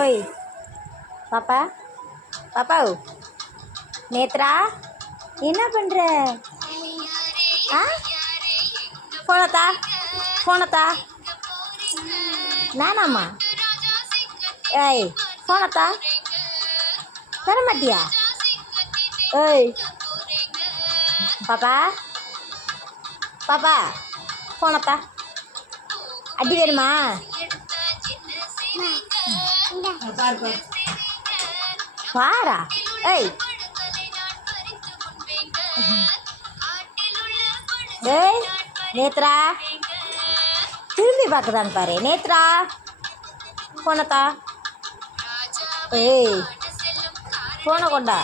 ஓய் பாப்பா பாப்பா நேத்ரா என்ன பண்ணுற? ஆ ஃபோனத்தா ஃபோனத்தா நானாம்மா? ஏய் ஃபோனத்தா தர மாட்டியா? ஏய் பாப்பா பாப்பா ஃபோனத்தா அடி வேணுமா? வாரா ஏய் ஏய் நேத்ரா திரும்பி பார்க்குதான்னு பாரு. நேத்ரா ஃபோனத்தா ஏய் ஃபோனை கொண்டா.